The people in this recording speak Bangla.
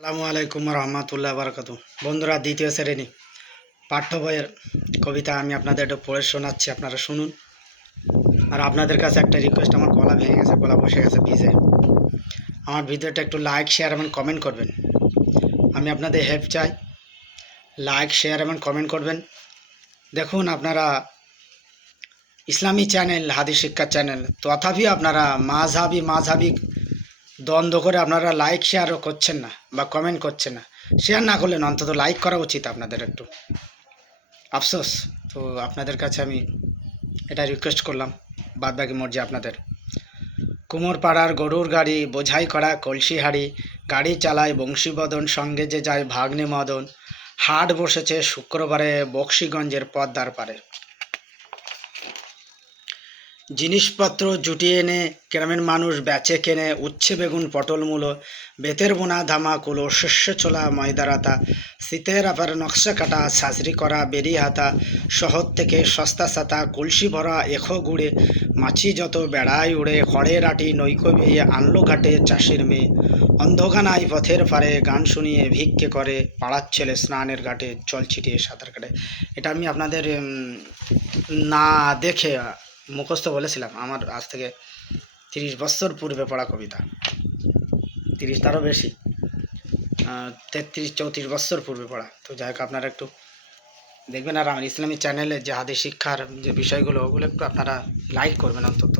আসসালামু আলাইকুম রহমতুল্লাহ বারকাত বন্ধুরা, দ্বিতীয় শ্রেণি পাঠ্য বইয়ের কবিতা আমি আপনাদের একটু পড়ে শোনাচ্ছি, আপনারা শুনুন। আর আপনাদের কাছে একটা রিকোয়েস্ট আমার গলা ভেঙে গেছে, গলা বসে গেছে ভিজে আমার ভিডিওটা একটু লাইক শেয়ার এবং কমেন্ট করবেন। আমি আপনাদের হেল্প চাই। লাইক শেয়ার এবং কমেন্ট করবেন। দেখুন, আপনারা ইসলামী চ্যানেল হাদি শিক্ষা চ্যানেল তথাপি আপনারা মাঝহাবি মাঝহাবি দ্বন্দ্ব করে আপনারা লাইক শেয়ারও করছেন না বা কমেন্ট করছেন না। শেয়ার না করলেন অন্তত লাইক করা উচিত আপনাদের একটু। আফসোস। তো আপনাদের কাছে আমি এটা রিকোয়েস্ট করলাম। বাদ বাকি মর্জি আপনাদের। কুমোরপাড়ার গরুর গাড়ি, বোঝাই করা কলসি হাড়ি গাড়ি চালায় বংশীবদন, সঙ্গে যে যায় ভাগ্নে মদন, হাট বসেছে শুক্রবারে বক্সিগঞ্জের পদ্মার পারে জিনিসপত্র জুটিয়ে এনে গ্রামের মানুষ বেচে কেনে উচ্ছে বেগুন, পটল মূলো, বেতের বোনা, ধামা, কুলো, শস্য ছোলা ময়দারাতা শীতের আবার নকশা কাটা সাজরি করা, বেরি হাতা, শহর থেকে সস্তা সাতা কলসি ভরা, এখো গুড়ে, মাছি যত বেড়ায় উড়ে খড়ের আটি নৈকো বেয়ে আনলো ঘাটে চাষির মেয়ে। অন্ধকানায় পথের পারে গান শুনিয়ে ভিক্ষে করে পাড়ার ছেলে স্নানের ঘাটে জল ছিটিয়ে সাঁতার কাটে। এটা আমি আপনাদের না দেখে মুখস্থ বলেছিলাম আমার আজ থেকে তিরিশ বছর পূর্বে পড়া কবিতা। তিরিশ তারও বেশি। তেত্রিশ, চৌত্রিশ বছর পূর্বে পড়া। তো যাই হোক, আপনারা একটু দেখবেন। আর আমার ইসলামী চ্যানেলে যে হাদি শিক্ষার যে বিষয়গুলো, ওগুলো একটু আপনারা লাইক করবেন অন্তত।